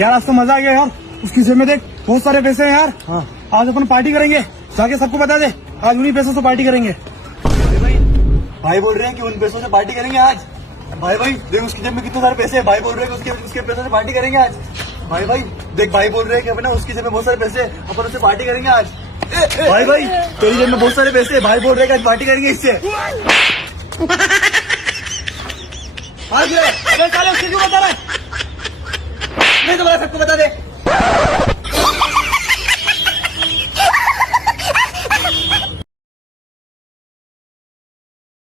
यार आज तो मजा आ गया यार। उसकी जेब में देख बहुत सारे पैसे हैं यार। हाँ। आज अपन पार्टी करेंगे, जाके सबको बता दे आज उन्हीं पैसों से पार्टी करेंगे। भाई बोल रहे हैं कि उन पैसों से पार्टी करेंगे आज। भाई देख उसकी जेब में कितने सारे पैसे हैं। भाई बोल रहे हैं कि उसके पैसों से पार्टी करेंगे आज। भाई देख भाई बोल रहे हैं कि अपना उसकी जेब में बहुत सारे पैसे हैं, अपन उससे पार्टी करेंगे आज। भाई तेरी जेब में बहुत सारे पैसे हैं। भाई बोल रहे हैं कि आज पार्टी करेंगे इससे। आज साले उससे क्यों बता रहा है? नहीं तो सबको बता दे।